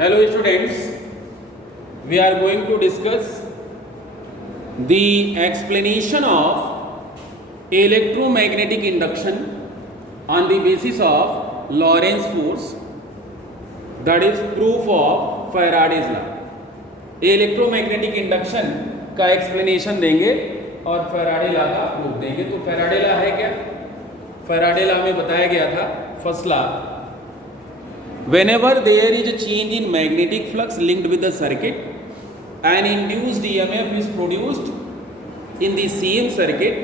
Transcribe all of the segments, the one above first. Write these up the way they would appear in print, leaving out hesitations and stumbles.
Hello students, we are going to discuss the explanation of electromagnetic induction on the basis of Lorentz force, that is proof of Faraday's law. Electromagnetic induction का explanation देंगे और Faraday law का proof देंगे। तो Faraday law है क्या? Faraday law में बताया गया था first law, whenever there is a change in magnetic flux linked with the circuit, an induced EMF is produced in the same circuit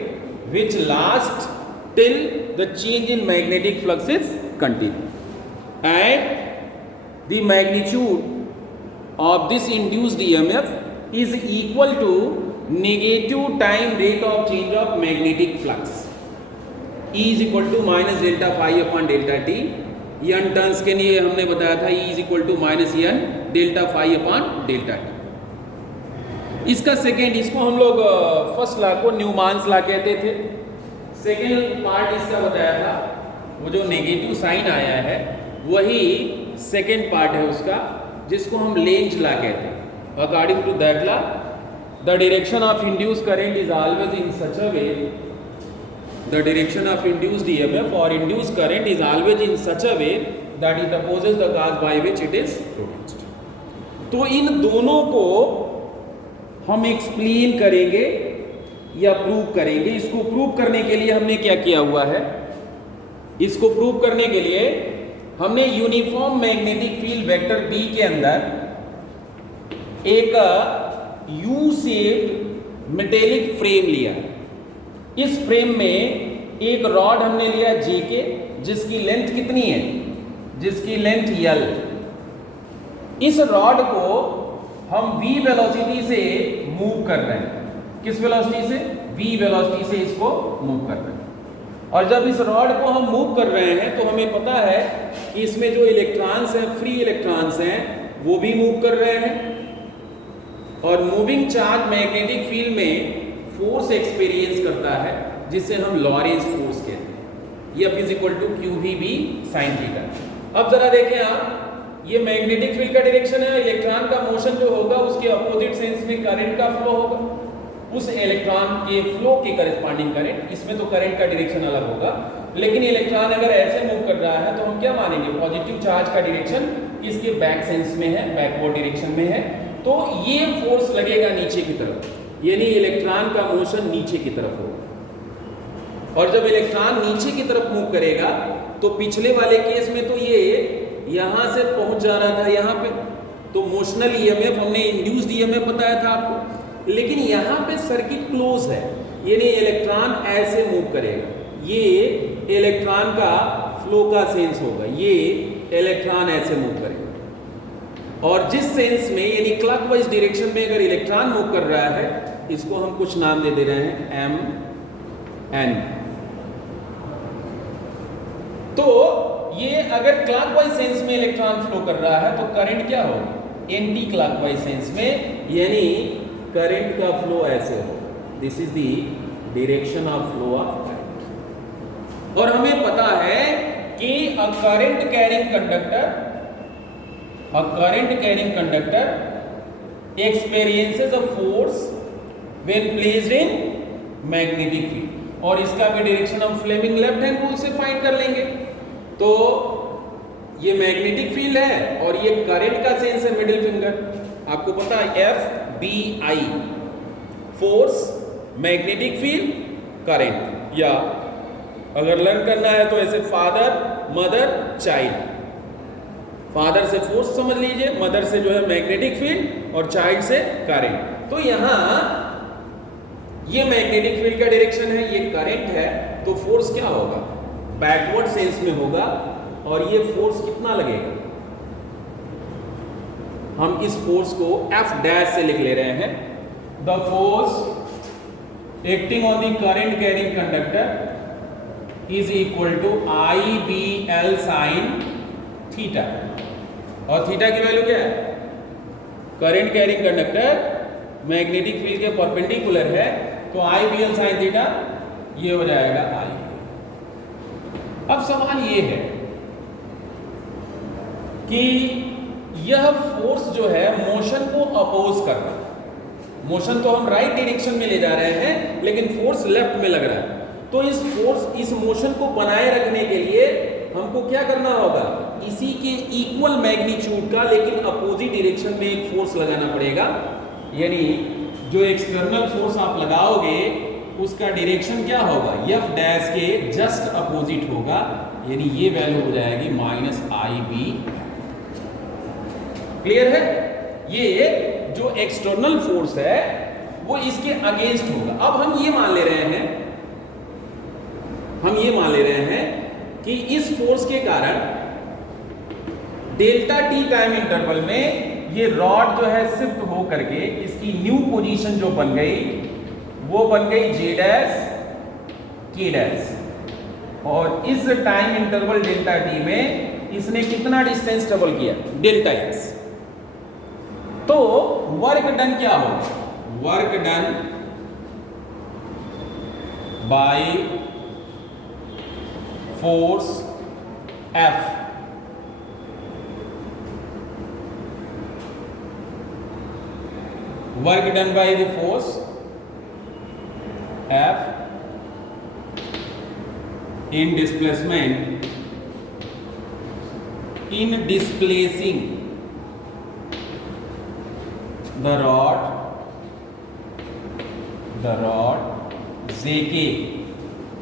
which lasts till the change in magnetic flux is continued, and the magnitude of this induced EMF is equal to negative time rate of change of magnetic flux. E is equal to minus delta phi upon delta t. N turns के लिए हमने बताया था E is equal to minus N delta phi upon delta t. इसका second, इसको हम लोग first law को न्यूमान्स लॉ कहते थे। सेकेंड पार्ट इसका बताया था, वो जो नेगेटिव साइन आया है वही सेकेंड पार्ट है उसका, जिसको हम लेंज लॉ कहते हैं। According to that law, the direction of induce current is always in such a way, the direction of induced EMF or induced current is always in such a way that it opposes the cause by which it is produced. तो इन दोनों को हम explain करेंगे या prove करेंगे। इसको prove करने के लिए हमने क्या किया हुआ है, इसको प्रूव करने के लिए हमने uniform magnetic field vector B के अंदर एक यू शेप्ड मेटेलिक फ्रेम लिया। इस फ्रेम में एक रॉड हमने लिया JK, जिसकी लेंथ कितनी है, जिसकी लेंथ L। इस रॉड को हम v वेलोसिटी से मूव कर रहे हैं। किस वेलोसिटी से? v वेलोसिटी से इसको मूव कर रहे हैं। और जब इस रॉड को हम मूव कर रहे हैं तो हमें पता है कि इसमें जो इलेक्ट्रॉन्स हैं, फ्री इलेक्ट्रॉन्स हैं, वो भी मूव कर रहे हैं। और मूविंग चार्ज मैग्नेटिक फील्ड में फोर्स एक्सपीरियंस करता है, जिसे हम लॉरेंस फोर्स कहते हैं। F is equal to q v B sine theta. अब जरा देखें आप, ये मैग्नेटिक फील्ड का डायरेक्शन है। इलेक्ट्रॉन का मोशन जो होगा उसके अपोजिट सेंस में करंट का फ्लो होगा, उस इलेक्ट्रॉन के फ्लो के करस्पॉन्डिंग करंट। इसमें तो करंट का डायरेक्शन अलग होगा, लेकिन इलेक्ट्रॉन अगर ऐसे मूव कर रहा है तो हम क्या मानेंगे, पॉजिटिव चार्ज का डायरेक्शन इसके बैक सेंस में है, बैकवर्ड डायरेक्शन में है, तो ये फोर्स लगेगा नीचे की तरफ, यानी इलेक्ट्रॉन का मोशन नीचे की तरफ होगा। और जब इलेक्ट्रॉन नीचे की तरफ मूव करेगा तो पिछले वाले केस में तो ये यहां से पहुंच जा रहा था यहाँ पे, तो मोशनल ईएमएफ हमने इंड्यूस्ड ईएमएफ बताया था आपको। लेकिन यहाँ पे सर्किट क्लोज है, यानी इलेक्ट्रॉन ऐसे मूव करेगा। ये इलेक्ट्रॉन का फ्लो का सेंस होगा, ये इलेक्ट्रॉन ऐसे मूव करेगा। और जिस सेंस में, यानी क्लॉकवाइज डायरेक्शन में अगर इलेक्ट्रॉन मूव कर रहा है, इसको हम कुछ नाम दे दे रहे हैं एम एन। तो ये अगर क्लॉकवाइज सेंस में इलेक्ट्रॉन फ्लो कर रहा है तो करंट क्या होगा, एंटी क्लॉकवाइज सेंस में, यानी करंट का फ्लो ऐसे होगा। This is the direction of flow of current. और हमें पता है कि a current carrying conductor experiences a force when placed in magnetic field, और इसका भी डायरेक्शन हम फ्लेमिंग लेफ्ट हैंड रूल से फाइंड कर लेंगे। तो ये मैग्नेटिक फील्ड है और ये करंट का सेंस है, मिडिल फिंगर। आपको पता है FBI, force, magnetic field, current. या अगर लर्न करना है तो ऐसे फादर, मदर, चाइल्ड। फादर से फोर्स समझ लीजिए, मदर से जो है मैग्नेटिक फील्ड और चाइल्ड से करंट। तो यहाँ ये मैग्नेटिक फील्ड का डायरेक्शन है, ये करंट है, तो फोर्स क्या होगा, बैकवर्ड सेंस में होगा। और ये फोर्स कितना लगेगा, हम इस फोर्स को F डैश से लिख ले रहे हैं। The force acting on the current carrying conductor is equal to IBL sine theta. और थीटा की वैल्यू क्या है, current carrying conductor magnetic field के परपेंडिकुलर है, तो IBL साइन थीटा ये हो जाएगा I। अब सवाल ये है कि यह फोर्स जो है मोशन को अपोज कर रहा है। मोशन तो हम राइट डायरेक्शन में ले जा रहे हैं, लेकिन फोर्स लेफ्ट में लग रहा है। तो इस मोशन को बनाए रखने के लिए हमको क्या करना होगा, इसी के इक्वल मैग्नीट्यूड का लेकिन अपोजिट डायरेक्शन में एक फोर्स लगाना पड़ेगा। यानी जो एक्सटर्नल फोर्स आप लगाओगे उसका डायरेक्शन क्या होगा, एफ डैश के जस्ट अपोजिट होगा। यानी ये वैल्यू हो जाएगी -IB। क्लियर है? ये जो एक्सटर्नल फोर्स है वो इसके अगेंस्ट होगा। अब हम ये मान ले रहे हैं कि इस फोर्स के कारण डेल्टा टी टाइम इंटरवल में ये रॉड जो है शिफ्ट हो करके इसकी न्यू पोजीशन जो बन गई वो बन गई J डैश K डैश, और इस टाइम इंटरवल डेल्टा टी में इसने कितना डिस्टेंस ट्रेवल किया, डेल्टा x। तो वर्क डन क्या होगा, work done by force F work done by the force F in displacement in displacing the rod JK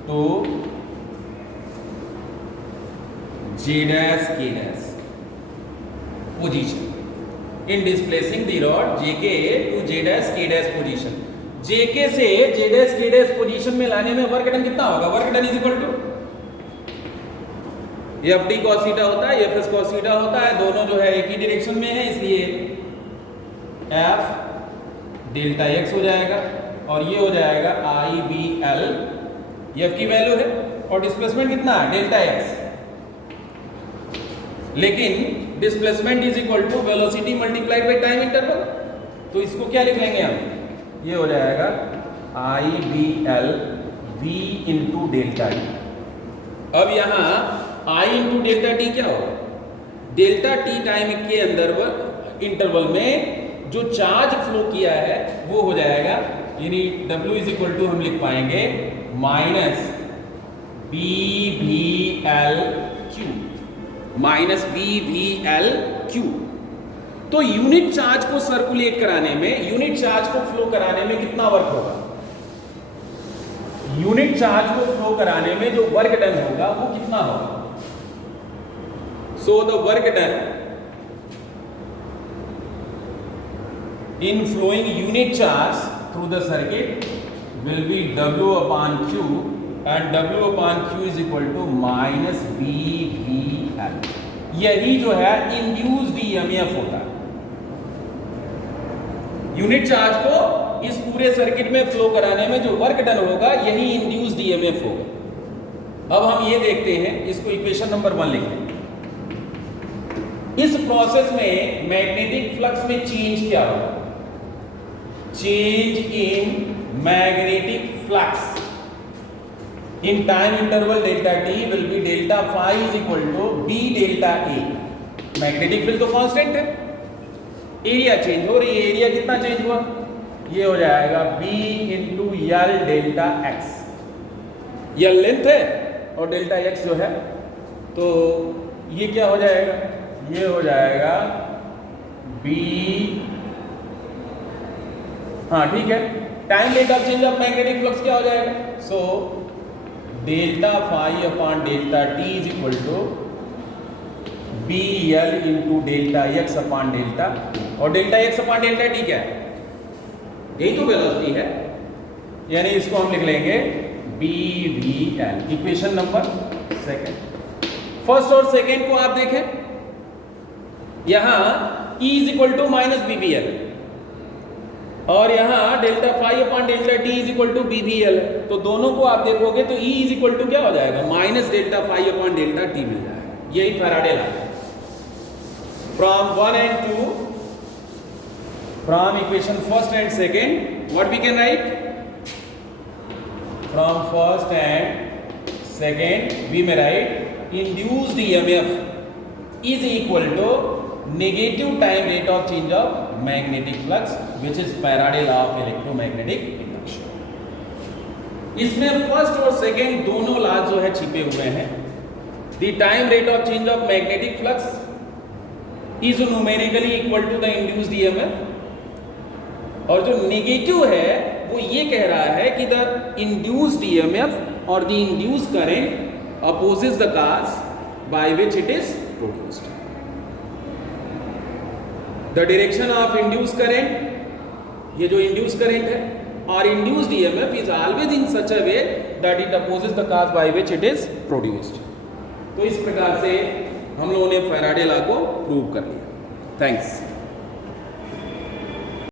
to J dash K dash position, in displacing the rod JK to J dash K dash position। JK से J dash K dash position में लाने में work done कितना होगा, work done is equal to FD cos theta होता है, FS cos theta होता है, दोनों जो है एक ही डायरेक्शन में है, इसलिए F डेल्टा x हो जाएगा और ये हो जाएगा IBL, ये F की वैल्यू है और डिस्प्लेसमेंट कितना है, डेल्टा x। लेकिन displacement is equal to velocity multiplied by time interval, तो इसको क्या लिख लेंगे हम, ये हो जाएगा IBL V into delta T. अब यहाँ I इंटू डेल्टा टी क्या होगा, डेल्टा टी टाइम के अंदर इंटरवल में जो चार्ज फ्लो किया है वो हो जाएगा, यानी W इज इक्वल टू हम लिख पाएंगे -BVLQ। तो यूनिट चार्ज को सर्कुलेट कराने में, यूनिट चार्ज को फ्लो कराने में कितना वर्क होगा, यूनिट चार्ज को फ्लो कराने में जो वर्क डन होगा वो कितना होगा। So the work done in flowing unit charge through the circuit will be W/Q and W/Q is equal to -BVL। यही जो है इंड्यूस्ड EMF होता है, यूनिट चार्ज को इस पूरे सर्किट में फ्लो कराने में जो वर्क डन होगा यही इंड्यूस्ड EMF होगा। अब हम ये देखते हैं, इसको इक्वेशन नंबर 1 लिखें। इस प्रोसेस में मैग्नेटिक फ्लक्स में चेंज क्या होगा, change in magnetic flux in time interval delta t will be delta phi is equal to B delta A। Magnetic field तो कांस्टेंट है, एरिया चेंज हो रही है, एरिया कितना चेंज हुआ, ये हो जाएगा B into L delta x। L length है और डेल्टा x जो है, तो ये क्या हो जाएगा, ये हो जाएगा B, हाँ ठीक है, time rate of change of magnetic flux क्या हो जाएगा, so delta phi upon delta t is equal to BL into delta x upon delta, और delta x upon delta t क्या है, यही तो वेलोसिटी है, यानी इसको हम लिख लेंगे BVL। Equation number 2। फर्स्ट और सेकेंड को आप देखें, यहां E is equal to -BBL और यहाँ delta phi upon delta t is equal to BVL है, तो दोनों को आप देखोगे तो E इज इक्वल टू क्या हो जाएगा, minus delta phi upon delta t मिल जाएगा। यही फैराडे लॉ है। From 1 and 2, from equation first and second, what we can write, from first and second we में write induced EMF is equal to negative time rate of change of magnetic flux, which is Faraday law of electromagnetic induction. इसमें first और second दोनों law जो है छिपे हुए हैं. The time rate of change of magnetic flux is numerically equal to the induced EMF. और जो नेगेटिव है वो ये कह रहा है कि the induced EMF or the induced current opposes the cause by which it is produced. The direction of induced current, ये जो induced current है, or induced EMF is always in such a way that it opposes the cause by which it is produced. तो इस प्रकार से हम लोगों ने फैराडे लॉ को प्रूव कर लिया. थैंक्स.